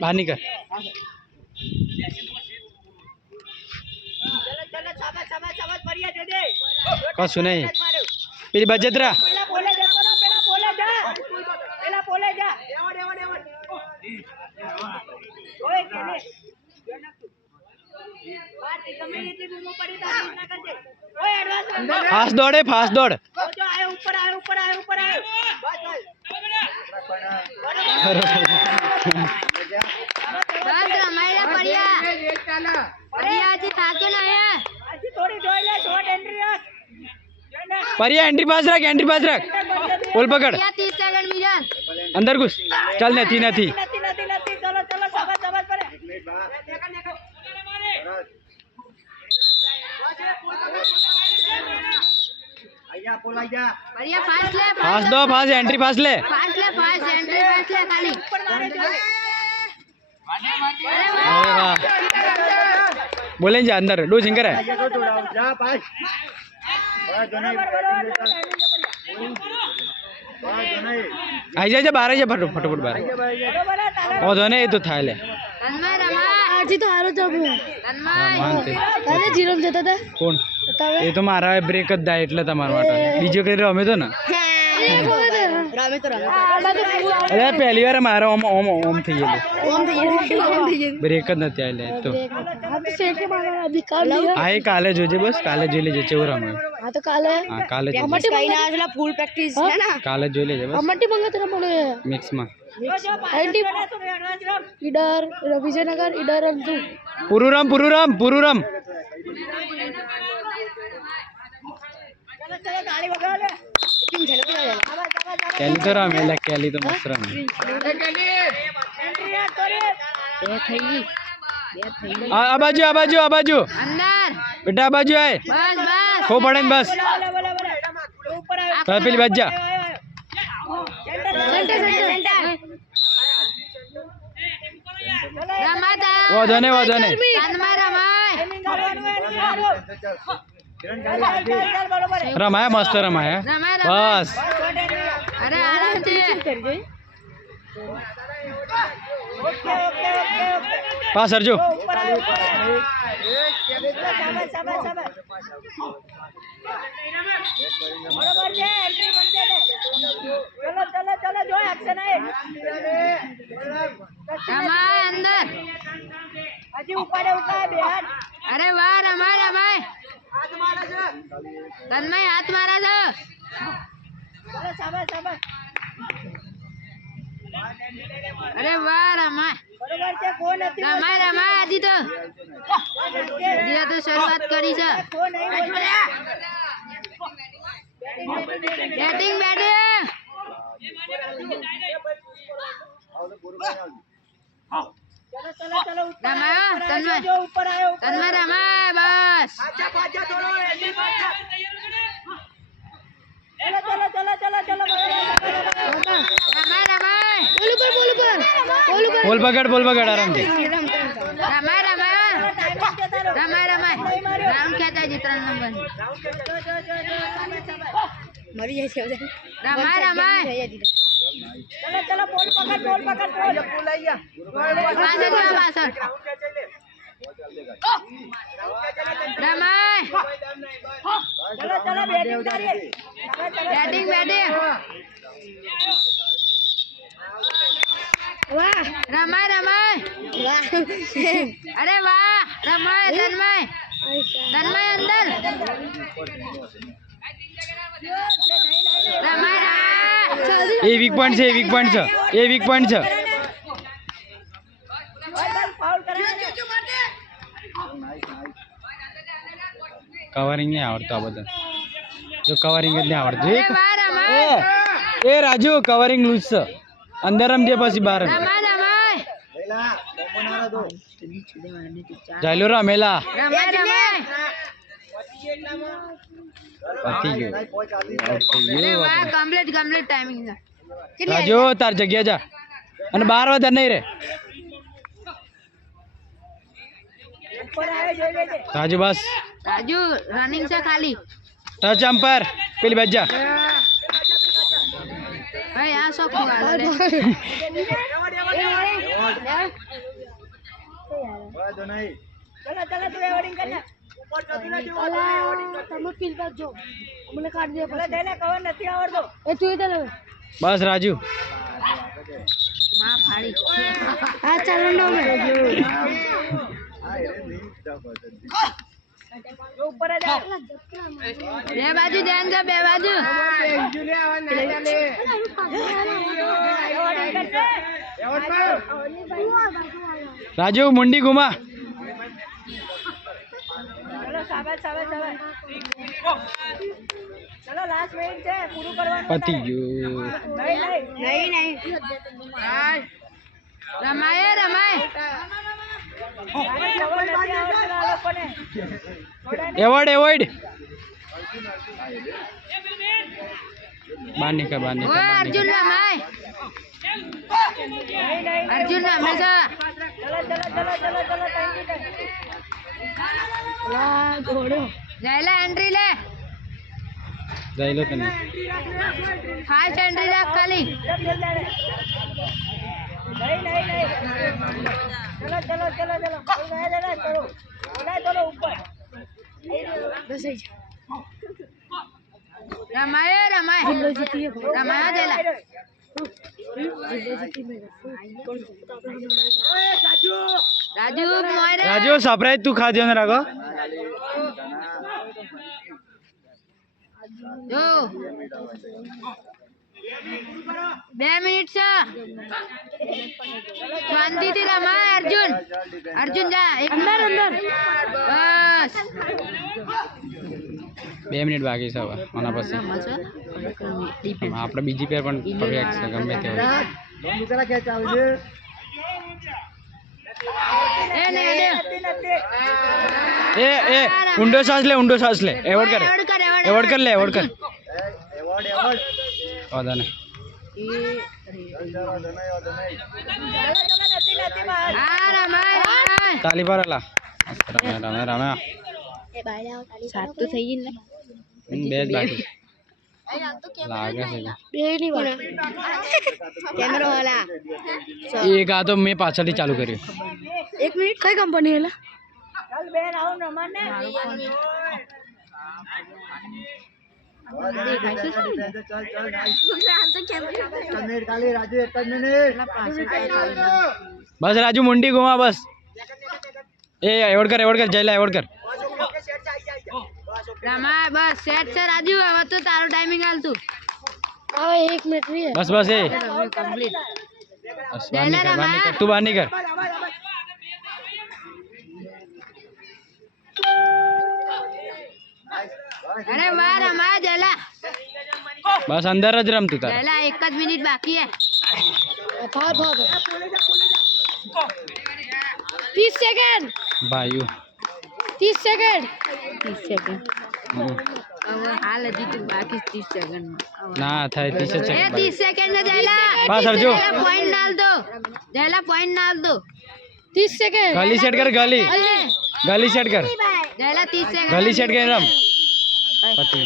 बाहर निकल कशु नहीं पेली बजतरा फास्ट दौड़े फास्ट दौड़ परिया एंट्री पास रख पोल पकड़ अंदर घुस चल नहीं नहीं फास्ट दो फास्ट एंट्री फास्ट ले खाली बोले जा अंदर दो जिंगर है आई जा बाहर जा फटाफट बाहर ओ दोने तो था ले आज तो हारो जब अरे जीरो जता था कोण ये तो मारा ब्रेक ज दाय એટલે તમાર માટે બીજો કઈ રમે તો ને अरे पहली बार मारा ओम थी ब्रेक ज નથી આલે તો આય કાલે જોજે બસ કાલે જોઈ લેજે ચેવો રમે हां तो काले हां काले अमटी कहीं ना आजला फुल प्रैक्टिस है ना काले જોઈ લેજે બસ अमटी मंगा तेरा बोले मिक्स में एंटी इधर विजयनगर इधर हम तू पुरुरम कैली तो रमेला कैली तो मस्त रमे आ बाजू अंदर बेटा आ बाजू आए बस खो पड़े बस तो पहली बात जा वो दोने रमाया मस्त रमाया बस अरे आराम से पास अर्जो अंदर अरे वाह रमाय तन्मय हाथ मारा था अरे वाह रमाय आदि तो दिया तो शुरुआत करी છે बैटिंग तन्मय रमाय बस बोल पकड़ आराम से रमाय राउंड क्या था जितना नंबर मरी जैसे रमाय चलो बोल पकड़ रमाय बैटिंग वाह रमाय वाह अरे वाह रमाय तन्मय अंदर रमाय ये वीक पॉइंट છે कवरिंग नहीं आवड़ता बदल जो कवरिंग नहीं आवड़ता ए राजू कवरिंग लूज छ अंदर हम जे પછી બહાર जायलो रमेला पति गयो अरे वाह कंप्लीट टाइमिंग राजू तार जग्या जा અને 12 વાગે નહીં રે राजू बस राजू रनिंग से खाली टच अंपायर पेली बज जा ભાઈ આ શોખ વાળો બસ રાજુ માં ફાડી હા ચાલો નો બે બાજુ ધ્યાન દો બે બાજુ રાજુ મુંડી ઘુમા પતી ગયું રમાય રમાય એવોર્ડ એવોર્ડ બહાર નીકળ ઓય અર્જુન રમાય અર્જુન રમે છે જયલા એન્ટ્રી લે જઈ લો તમે ફાસ્ટ એન્ટ્રી રાખ ખાલી રમાય રમાય રમાય જયલા રાજુ મોય રાજુ સરપ્રાઈઝ તું ખાજો ને રાખો જો 2 મિનિટ છે શાંતિથી રમાય અર્જુન અર્જુન જા અંદર અંદર બસ 2 મિનિટ બાકી છે હવે આના પછી આપણે બીજી પેર પણ પરફેક્ટ છે ગમે તે હોય એ ઊંડો શ્વાસ લે એવોર્ડ કર એવોર્ડ કર વાંધો નહીં તાલી પર અલા રમે સાત તો થઈ ગઈ ને બે જ બાકી લાગે છે કેમેરો વાલા એક આ તો મેં પાછળથી ચાલુ કર્યું 1 મિનિટ કઈ કંપની હેલા બસ રાજુ મુંડી ઘુમા બસ એ એવોર્ડ કર જયલા એવોર્ડ કર રમા બસ સેટ છે રાજુ હવે તો તારો ટાઈમિંગ હાલ તું હવે 1 મિનિટ રહી બસ એ કમ્પ્લીટ બસ બહાર નીકળ તું બહાર નીકળ અરે વાહ રમા જયલા બસ અંદર જ રમ તું તાર જયલા 1 જ મિનિટ બાકી હે 30 સેકન્ડ ભાઈઓ 30 સેકન્ડ હવે હાલ હજી તું બાકી 30 સેકન્ડ ના થાય 30 એ સેકન્ડ 30 સેકન્ડ ને જયલા બસ અર્જુ પોઈન્ટ નાલ દો જયલા પોઈન્ટ નાલ દો 30 સેકન્ડ ગલી સેટ કર ગલી સેટ કર જયલા 30 સેકન્ડ ગલી સેટ કર રમ પતી